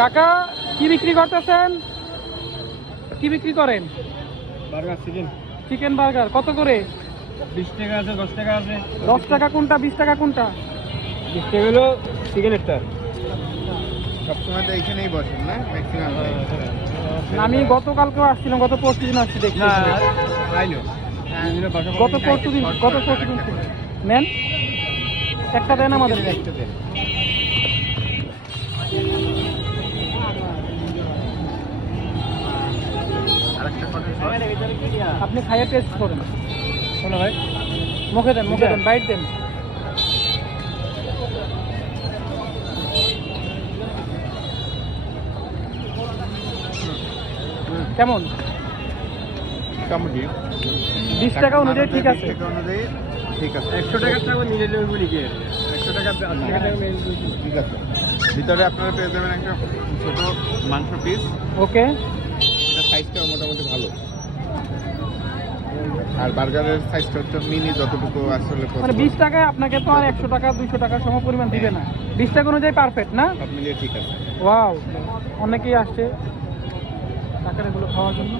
কাকা কি বিক্রি করতেছেন? কি বিক্রি করেন? Burger chicken. চিকেন বার্গার কত করে? 20 টাকা আছে, 10 টাকা আছে। 10 টাকা কোনটা, 20 টাকা কোনটা? 20 টাকা হলো চিকেনেরটা। সবসময় তো এইখানেই বসেন না ম্যাক্সিমাম? আমি গতকালকেও আসছিলাম, গত পরশু দিন আসছি দেখছি। না আইলো গত পরশু দিন নেন একটা দেন আমাদের। আপনি খাইয়ে টেস্ট করেন। শোনো ভাই, মুখে দেন, মুখে দেন, বাইট দেন। কেমন? মোটামুটি 20 টাকা অনুযায়ী ঠিক আছে। 20 টাকা অনুযায়ী ঠিক আছে। 100 টাকার টাকা নিজের জন্য লিখে 100 টাকা 80 টাকা ঠিক আছে। ভিতরে আপনারা পেয়ে যাবেন একটা ছোট মাংস পিস। ওকে। এটা সাইজটাও মোটামুটি ভালো। আর বার্গারের সাইজটা হচ্ছে মিনি, যতটুকু আসলে মানে 20 টাকায় আপনাকে তো আর 100 টাকা 200 টাকা সম পরিমাণ দিবে না। 20 টাকা অনুযায়ী পারফেক্ট না? সব মিলিয়ে ঠিক আছে। ওয়াও, অনেকেই আসছে টাকার এগুলো খাওয়ার জন্য।